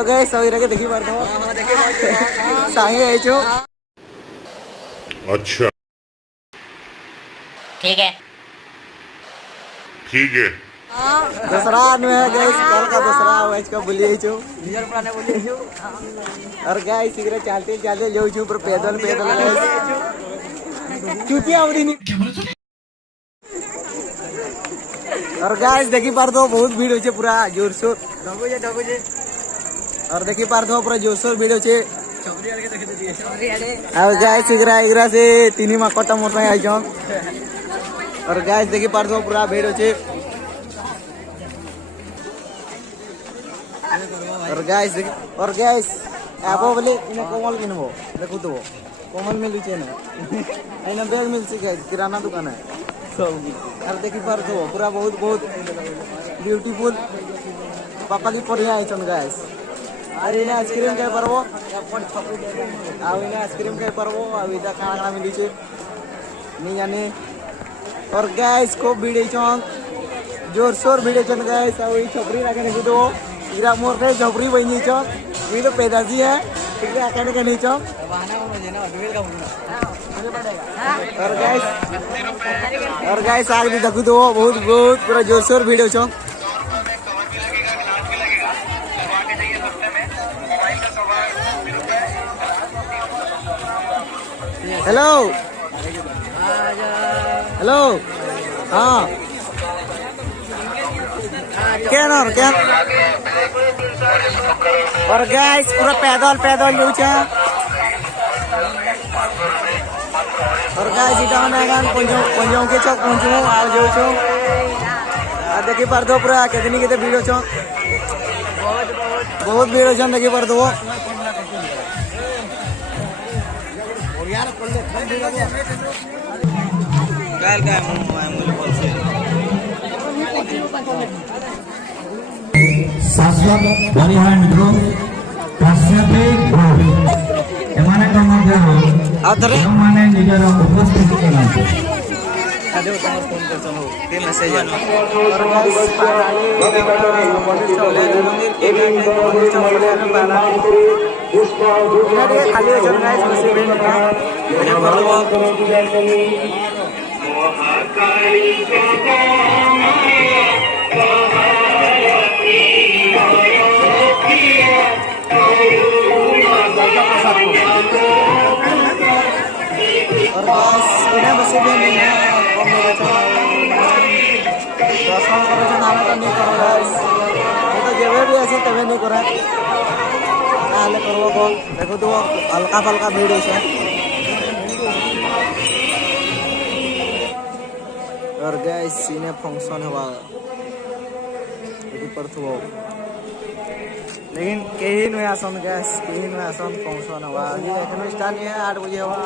hello guys सभी रखे देखी बार तो साही आई छु अच्छा ठीक है ठीक है दसरा में है गाइस कल का दसरा आज का बोली आई छु नियर पुराने बोली छु और गाइस इधर चलते चलते जाऊ छु पर पैदल पैदल गाइस चूतिया आवरी नहीं और गाइस देखी पार तो बहुत भीड़ होचे पूरा जोर शोर ढगु जे और देखी पार तो पूरा जोर शोर भीड़ होचे छबरी आड़े देखे दिए छबरी आड़े और गाइस इगरा से तीनी माकोटा मोटा आई जाओ और गाइस देखी पार तो पूरा भीड़ होचे और गाइस आबो बोले इने कोमल किनबो देखो तो कोमल मिलु छे ना आइना बैग मिलছে गाइस किराना दुकान है सब और देखी पार तो पूरा बहुत बहुत ब्यूटीफुल पापा की बढ़िया है चन गाइस अरे इने आइसक्रीम के परबो आ इने आइसक्रीम के परबो आ इदा खाना मिलु छे नहीं जाने और गाइस को भिड़े चन जोर शोर भिड़े चन गाइस आ ई छपरी राखे देखो तो इरा मोर के झपरी बनी चन ये तो पैदाजी है ठीक है आके के नहीं चन बहाना मुझे ना डुएल का बोलना और गाइस आगे देखो तो बहुत बहुत पूरा जोर शोर वीडियो चन हेलो हेलो हाँ क्या और गाइस पूरा पैदल पैदल जाऊ छे और गाइस इटा माने गान पंजों के चौक पहुंचू आ जाऊ छु आ देखि पर दो पूरा केतनी केते भीड़ छ बहुत भीड़ छ देखि पर दो और यार पल्ले काल का मूल्य बोल से शाश्वत परिवहन ग्रुप पैसिफिक ग्रुप एमाने ମଧ୍ୟରୁ ଯେଉଁମାନେ ନିଜର ଉପସ୍ଥିତି କରନ୍ତି आदे तमर फोन कर चलो के मैसेज है खाली हो जाएगा इसमें से बेन का ये परवा और बस इन्हें बस भी नहीं है और मेरे दर्शन करो जो नाम तो नहीं करो गाइस ये तो जब भी ऐसे तभी नहीं करा आले करो को देखो तो हल्का फल्का भीड़ है और गाइस इन्हें फंक्शन हुआ ऊपर तो लेकिन कहीं नहीं आसन गैस कहीं नहीं आसन फंक्शन हुआ ये एखन स्टार्ट नहीं है 8 बजे हुआ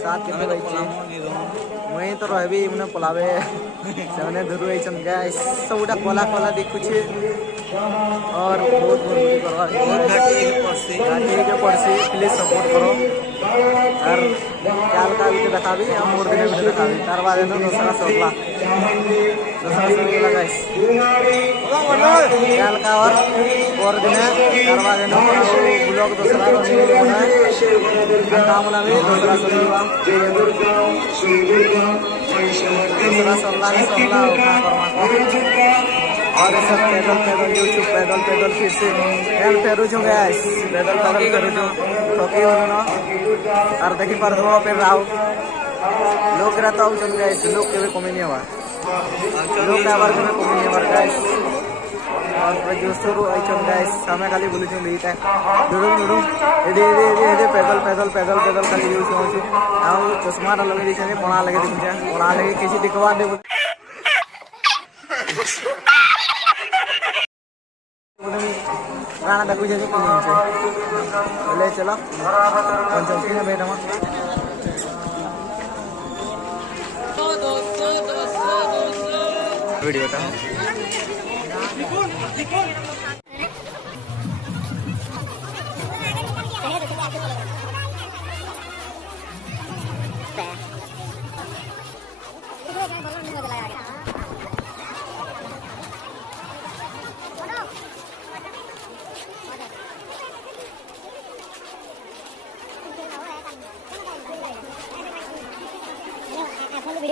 7 कितने बजे वहीं तो रहबी मने पलावे सेवने धुरु ऐसन गैस सबटा कोला कोला देखु छे और बहुत बहुत करवा बहुत घाटी के पड़सी प्लीज सपोर्ट करो और काल का भी दिखाबी हम मोर दिन भी दिखाबी तार बाद नो दूसरा सोला गाइस काल का और दिन तार बाद नो ब्लॉग दूसरा नहीं बना काम वाला भी दूसरा सोला दूसरा सोला उठा करमा और सब पैदल पैदल यूट्यूब पैदल पैदल फिर से हेल फेरू छु गाइस पैदल पैदल फेरू छु थके हो ना और देखी पर दो पे राव लोग रहता हूं चल गाइस लोग के कमी नहीं हुआ लोग का बार में कमी नहीं हुआ गाइस और जो शुरू आई चल गाइस समय खाली बोलू छु लीता दुडू एडे पैदल पैदल पैदल पैदल खाली यूज हो छु आ चश्मा लगे दी छे पणा लगे दी छे पणा लगे किसी दिखवा दे गाना देखो जे ले चलो पंचम की ना बेटा वीडियो था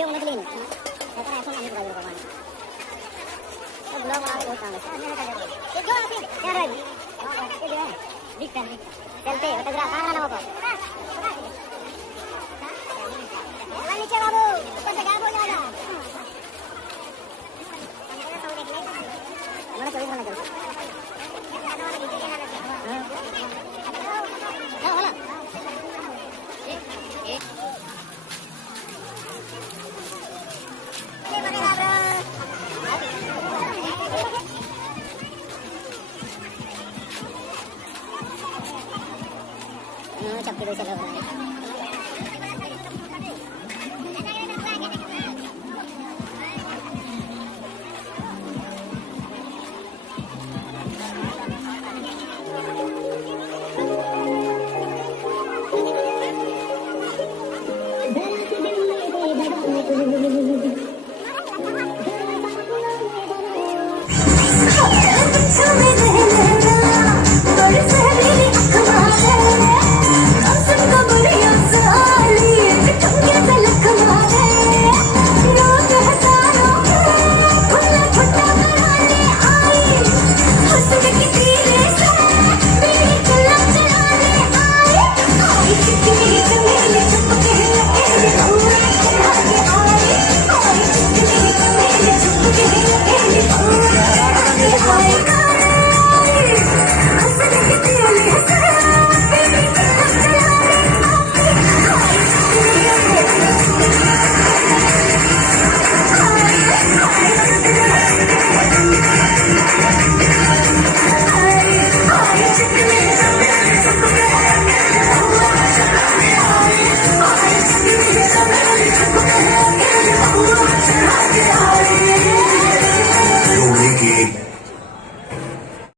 वीडियो बनाने के लिए नहीं ऐसा ऐसा नहीं होगा भगवान तो ब्लॉग बना के बहुत काम है ये जो फिर क्या रहा है ये जो है दिख रहा है चलते ऑटोग्राफ कहां ना होगा नीचे बाबू ऊपर से गायब हो जाएगा हमारा 24 घंटा चलता हां होला चप्पी से लग रहा है